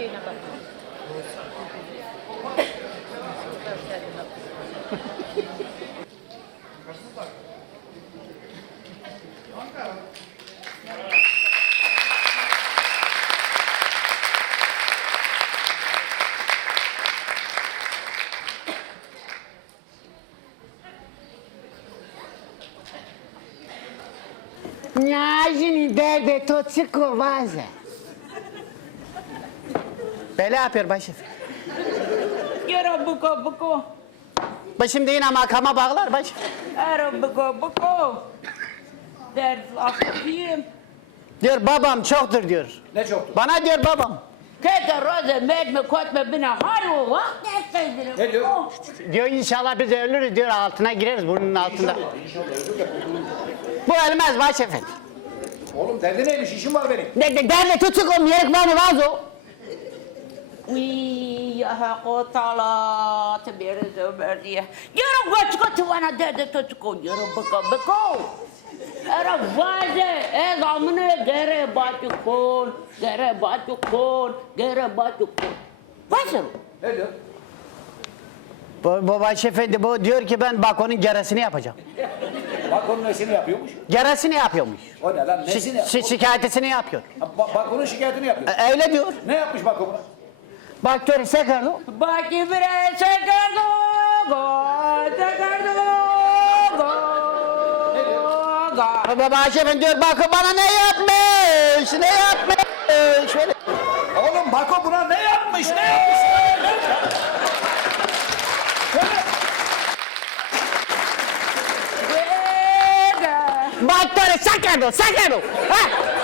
şeyine bak. Niagini derde totsiko vaze. Böyle yapıyor başım. Yürü buko. Başım değil ama makama bağlar başım. Yürü buko. Ders akıtayım. Diyor babam çoktur diyor. Ne çoktu? Bana diyor babam. Kete roze medme kotme bina haru vakt etseydin. Ne diyor? Diyor inşallah biz ölürüz diyor altına gireriz burnunun altında. Bu ölmez başefendi. Oğlum derdi neymiş? İşim var benim. Derle tutukum yerik bana vazo. Ya kotala tebiri zömerdiye. Yürü kaç tuvana derde tutuko. Yürü buko. Era vaze ez amne gere batukon. Basın. Ne diyor? Bu başefendi bu diyor ki ben bakonun geresini yapacağım. Bak onun nesini yapıyormuş. Geresini yapıyormuş. O ne lan? Nesini yapıyor? Şikayetini yapıyor. Bak onun şikayetini yapıyor. Öyle diyor. Ne yapmış bak ona? Bak diyor sekardı. Baki bire sekardo. Baba başefendi diyor bakın bana ne yapmış. Şöyle. Oğlum Bako buna ne yapmış? Ne yapmış? Bak diyor sekardı. Ha?